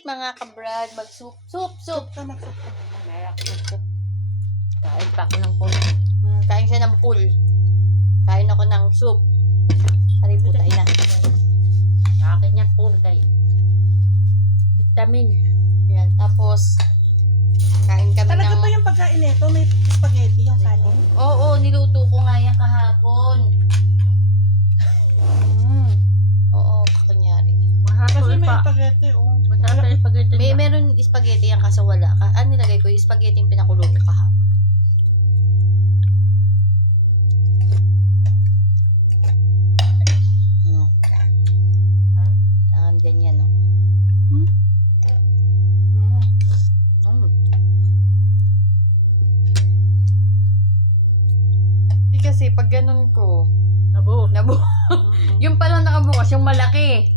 Init mga kabrad. Mag-soup. Soup! Ka mag-soup ka. Merak mag-soup. Kain pa ako ng pool. Kain siya ng pool. Kain ako ng soup. Pari po tayo na. Akin yan pool kay vitamin. Yan. Tapos, kain kami Talaga ng... ba yung pagkain nito? May spaghetti yung kanin? Oo, niluto ko nga yan kahapon. Oo, kunyari. Mahapon Kasi may pa. spaghetti, oh. Masarap yung spaghetti niya. Meron spaghetti yan kasi wala ka. Ano nilagay ko? Yung spaghetti yung pinakulo ko kahapon. Ganyan, no? Kasi pag ganun ko, Nabuo. yung palang nakabukas, yung malaki.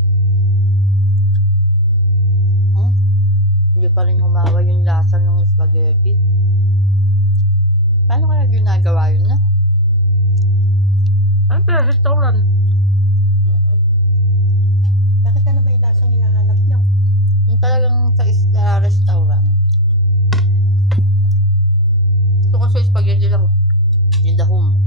Hindi pa rin humawa yung lasa ng spaghetti. Paano kaya ginagawa yun, na? Ano pa? Restaurant. Bakit ano ba yung lasang hinahanap niyo? Yung talagang sa restaurant. Ito kasi spaghetti lang. Yung dahom.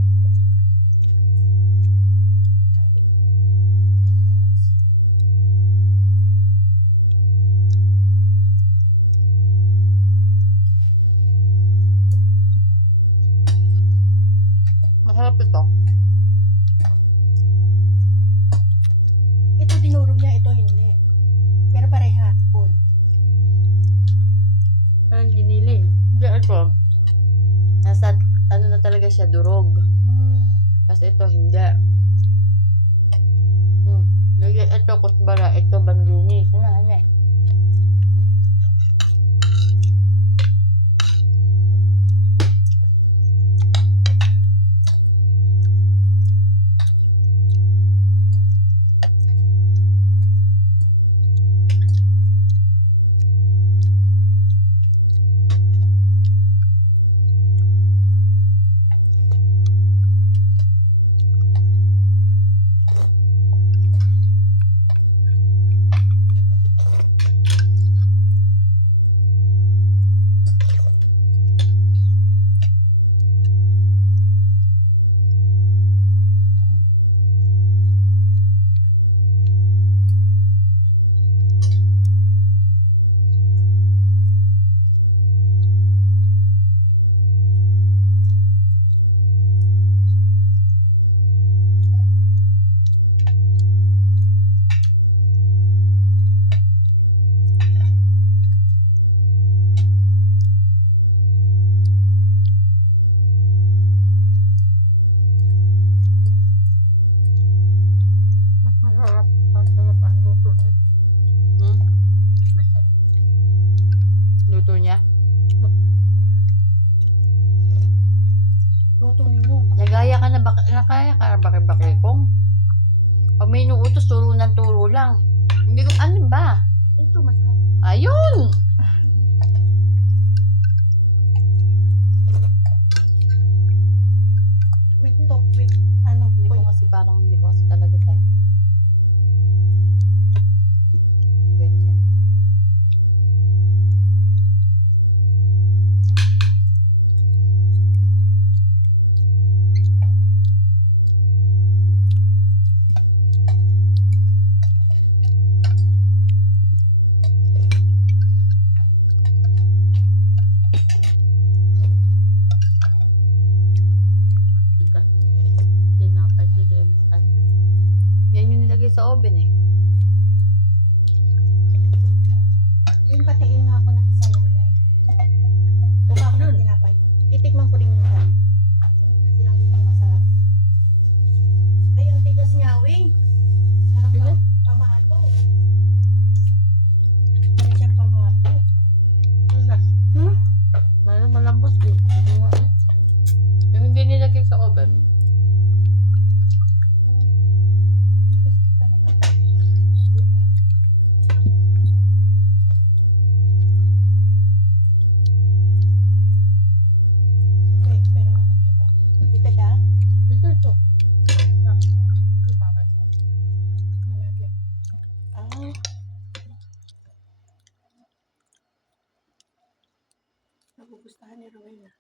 Masarap ito. Ito dinurog niya, ito hindi. Pero pareha, full. Ang giniling. Hindi, ito. Nasa, ano na talaga siya, durog. Kasi ito, hindi. Ito, kusbara. Ito, banduni. Ano, eh. Masarap. Ang sarap ang luto niya. Masarap. Luto niya. Luto ninyo. Nagaya ka na ba? Nakaya ka na bakit kong? Pag may inuutos, turo ng turo lang. Hindi ko, ano ba? Ito masarap. Ayun! With top, with ano, Hindi ko kasi talaga tayo. Ganyan. Nagugustuhan ni Rowena.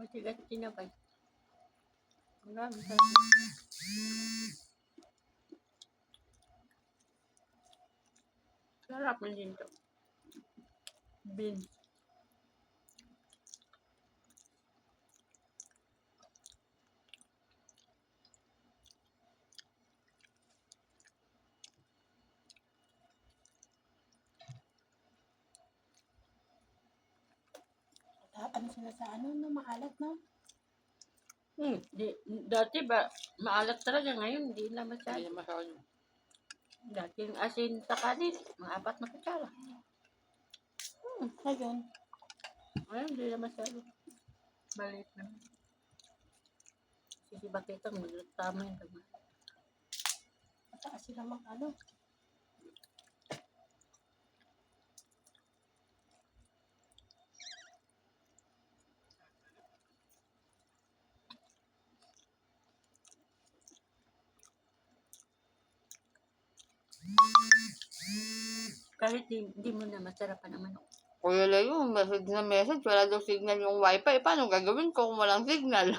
Matigas tinapay. Ang dami sa sarap na din to. Beans. Ano sila sa ano, no, maalat, no? Dati ba, maalat talaga. Ngayon, hindi na Hindi masyado. na masyado. Dati yung asin sa kanin, mga 4 na kutsara. Ngayon, Ngayon, hindi na masyado. Balik na. Kasi bakit ang tama yun. mataas sila ano. Kahit hindi mo na masarapan ang manok. Kuya Leo, message na message. Wala daw signal yung wifi. Paano gagawin ko kung walang signal?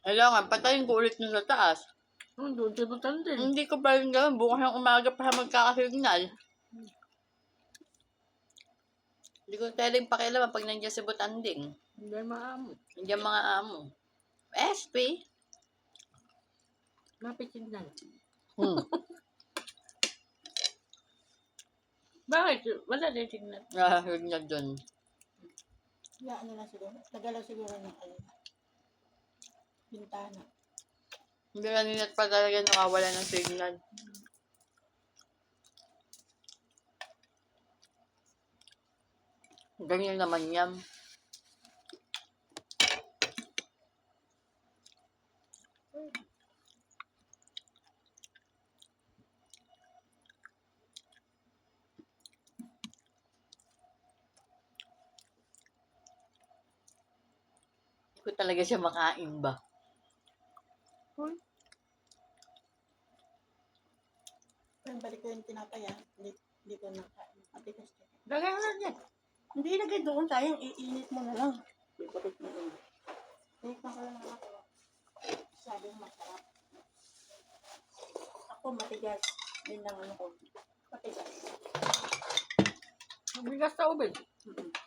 Kailangan, patayin ko ulit nyo sa taas. Doon sibutan din. Hindi ko pa rin gawin. Bukas ng umaga pa magkakasignal. Hindi ko pwedeng pakialaman pag nandiyan si Butanding. Hindi maamo. Nandiyan mga amo. SP? Mapisignan. Hmm. Bakit? Wala din signal. Signal dun. Ya, ano na siguro. Tagalaw siguro ng bintana. Hindi na nilat pa talaga nakawala ng signal. Ganyan naman yan. Hindi ko talaga siya makain ba? Pero balik ko yung tinapay, hindi ko nakain. Matigas ka. Lagay mo lang yan. Hindi, lagay doon. Sayang, iinit mo na lang. Ibalik mo doon. Iinit na ko lang ako. Sabi mo masarap. Ako matigas. Yun lang ano ko. Matigas. Mabigas sa ubig. Mm-mm.